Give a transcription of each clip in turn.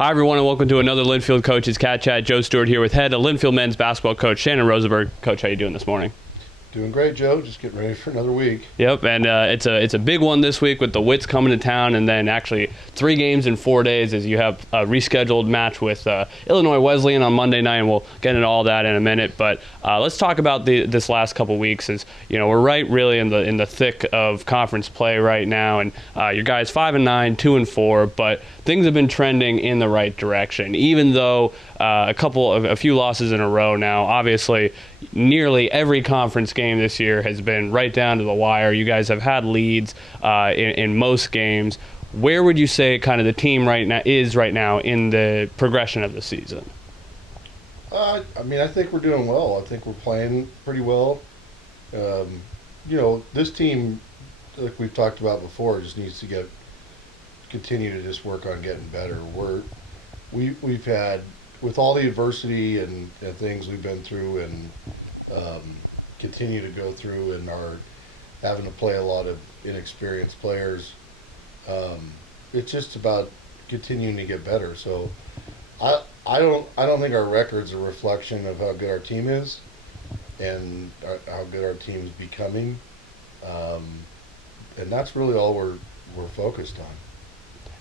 Hi, everyone, and welcome to another Linfield Coaches CatChat. Joe Stewart here with head of Linfield men's basketball coach Shannon Rosenberg. Coach, how you doing this morning? Doing great, Joe. Just getting ready for another week. Yep, and it's a big one this week with the Wits coming to town, and then actually 3 games in 4 days as you have a rescheduled match with Illinois Wesleyan on Monday night, and we'll get into all that in a minute. But let's talk about this last couple weeks. As you know, we're right really in the thick of conference play right now, and your guys 5-9, 2-4, but things have been trending in the right direction, even though a few losses in a row now. Obviously, nearly every conference game this year has been right down to the wire. You guys have had leads in most games. Where would you say kind of the team is right now in the progression of the season? I think we're doing well. I think we're playing pretty well. This team, like we've talked about before, just needs to continue to just work on getting better. We've had, with all the adversity and things we've been through and continue to go through, and are having to play a lot of inexperienced players, it's just about continuing to get better. So I don't think our record's a reflection of how good our team is and how good our team's becoming, and that's really all we're focused on.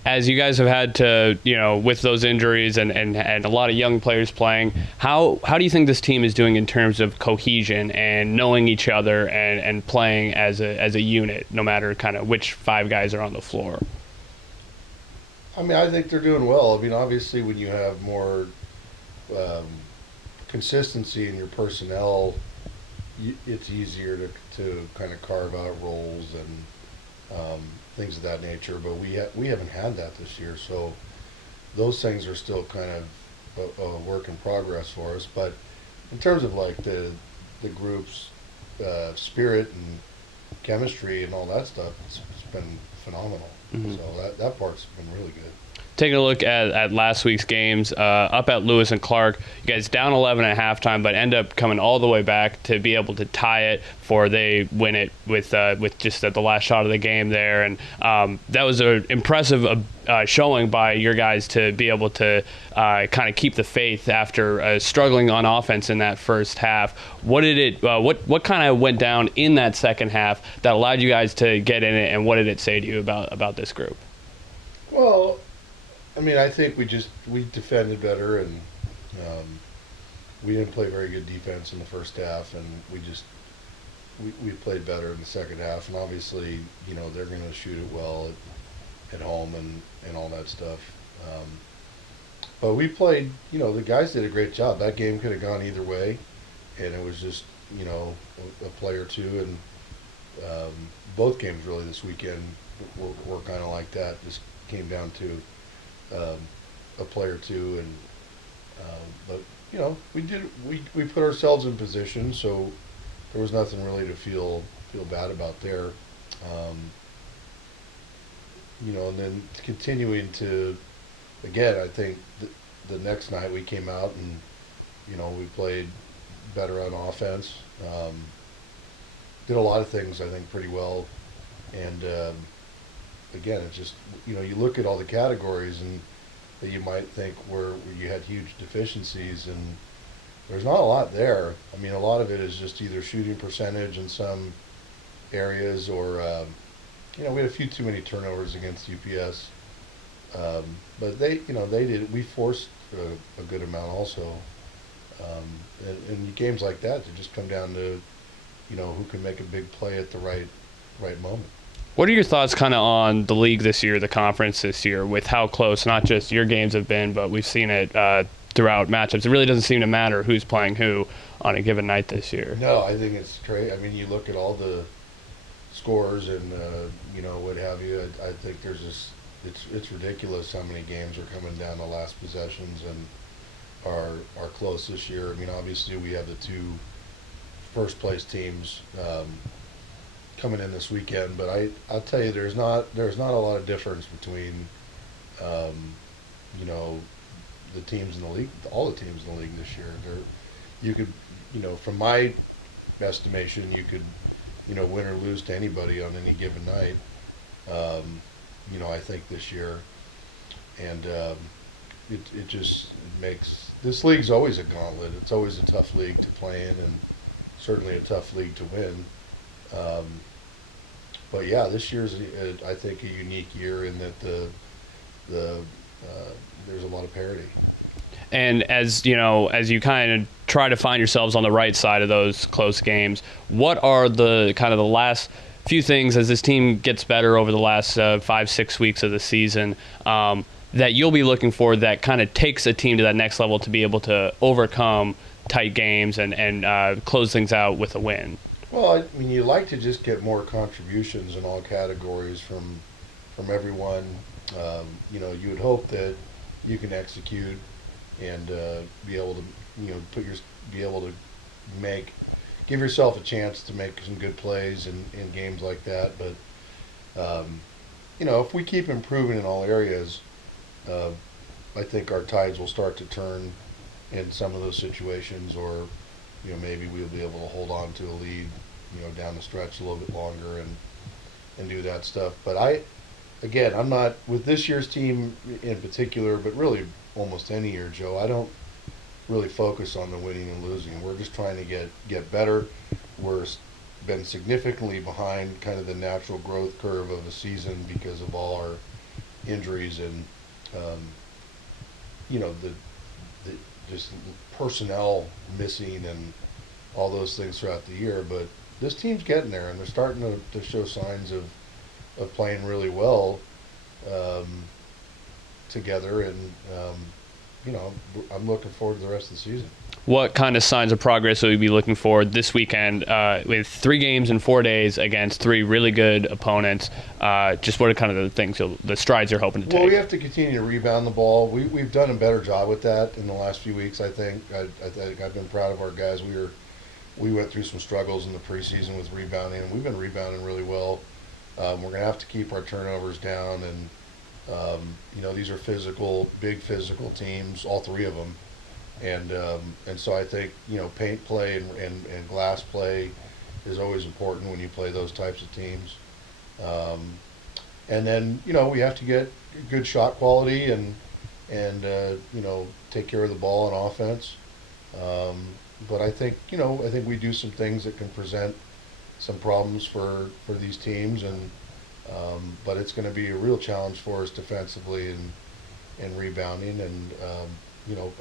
As you guys have had to, with those injuries and a lot of young players playing, how do you think this team is doing in terms of cohesion and knowing each other and playing as a unit, no matter kind of which 5 guys are on the floor? I think they're doing well. Obviously, when you have more consistency in your personnel, it's easier to kind of carve out roles and things of that nature, but we haven't had that this year, so those things are still kind of a work in progress for us. But in terms of like the group's spirit and chemistry and all that stuff, it's been phenomenal. Mm-hmm. So that part's been really good. Taking a look at last week's games, up at Lewis and Clark, you guys down 11 at halftime, but end up coming all the way back to be able to tie it before they win it with just at the last shot of the game there. And that was an impressive showing by your guys to be able to kind of keep the faith after struggling on offense in that first half. What kind of went down in that second half that allowed you guys to get in it, and what did it say to you about this group? Well, I think we defended better, and we didn't play very good defense in the first half, and we played better in the second half. And obviously, they're going to shoot it well at home and all that stuff. But we played, the guys did a great job. That game could have gone either way, and it was just, a play or two. And both games really this weekend were kind of like that. Just came down to a play or two, and but we put ourselves in position, so there was nothing really to feel bad about there. And then continuing to, again, I think the next night we came out and we played better on offense, did a lot of things I think pretty well, and again, it's just, you look at all the categories and that you might think where you had huge deficiencies, and there's not a lot there. A lot of it is just either shooting percentage in some areas, or we had a few too many turnovers against UPS. But they did. We forced a good amount also. And in games like that, they just come down to who can make a big play at the right moment. What are your thoughts kind of on the league this year, the conference this year, with how close not just your games have been, but we've seen it throughout matchups? It really doesn't seem to matter who's playing who on a given night this year. No, I think it's great. You look at all the scores and what have you. I think there's this. It's ridiculous how many games are coming down the last possessions and are close this year. Obviously we have the 2 first place teams coming in this weekend, but I'll tell you, there's not a lot of difference between the teams in the league, all the teams in the league this year. You could, from my estimation, you could win or lose to anybody on any given night. I think this year, and it just makes this league's always a gauntlet. It's always a tough league to play in, and certainly a tough league to win. Um, but yeah, this year's I think a unique year in that the there's a lot of parity. And as you kind of try to find yourselves on the right side of those close games, what are the kind of the last few things as this team gets better over the last 5-6 weeks of the season that you'll be looking for that kind of takes a team to that next level to be able to overcome tight games and close things out with a win? Well, I mean, you like to just get more contributions in all categories from everyone. You would hope that you can execute and be able to, be able to give yourself a chance to make some good plays in games like that. But if we keep improving in all areas, I think our tides will start to turn in some of those situations, or maybe we'll be able to hold on to a lead, down the stretch a little bit longer and do that stuff. But I'm not with this year's team in particular, but really almost any year, Joe. I don't really focus on the winning and losing. We're just trying to get better. We're been significantly behind kind of the natural growth curve of a season because of all our injuries and the just personnel missing and all those things throughout the year. But this team's getting there, and they're starting to show signs of playing really well together. And I'm looking forward to the rest of the season. What kind of signs of progress will you be looking for this weekend with 3 games in 4 days against 3 really good opponents? Just what are kind of the strides you're hoping to take? Well, we have to continue to rebound the ball. We've done a better job with that in the last few weeks, I think. I've been proud of our guys. We went through some struggles in the preseason with rebounding, and we've been rebounding really well. We're going to have to keep our turnovers down, and these are big physical teams, all 3 of them. And so I think, paint play and glass play is always important when you play those types of teams. And then, we have to get good shot quality and take care of the ball on offense. But I think we do some things that can present some problems for these teams, and but it's going to be a real challenge for us defensively and rebounding, and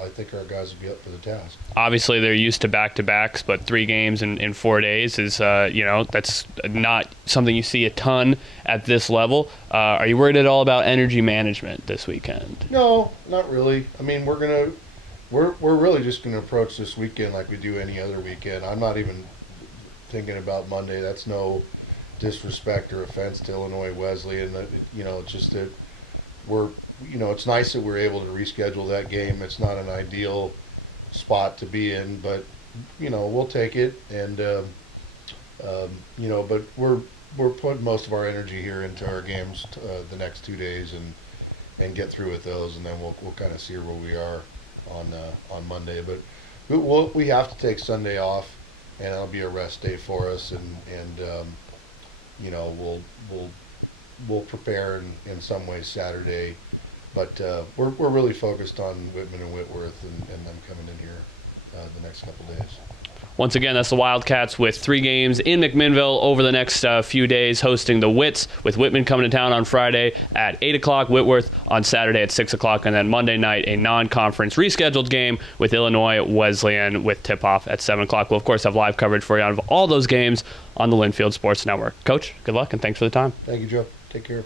I think our guys will be up for the task. Obviously, they're used to back-to-backs, but 3 games in 4 days is, that's not something you see a ton at this level. Are you worried at all about energy management this weekend? No, not really. I mean, we're really just gonna approach this weekend like we do any other weekend. I'm not even thinking about Monday. That's no disrespect or offense to Illinois Wesleyan. It's just that it's nice that we're able to reschedule that game. It's not an ideal spot to be in, but we'll take it. And but we're putting most of our energy here into our games the next 2 days and get through with those, and then we'll kind of see where we are on Monday. But we have to take Sunday off, and it'll be a rest day for us, and we'll prepare in some ways Saturday. But we're really focused on Whitman and Whitworth and them coming in here the next couple days. Once again, that's the Wildcats with 3 games in McMinnville over the next few days, hosting the Wits, with Whitman coming to town on Friday at 8 o'clock, Whitworth on Saturday at 6 o'clock, and then Monday night a non-conference rescheduled game with Illinois Wesleyan with tip-off at 7 o'clock. We'll, of course, have live coverage for you on all those games on the Linfield Sports Network. Coach, good luck, and thanks for the time. Thank you, Joe. Take care.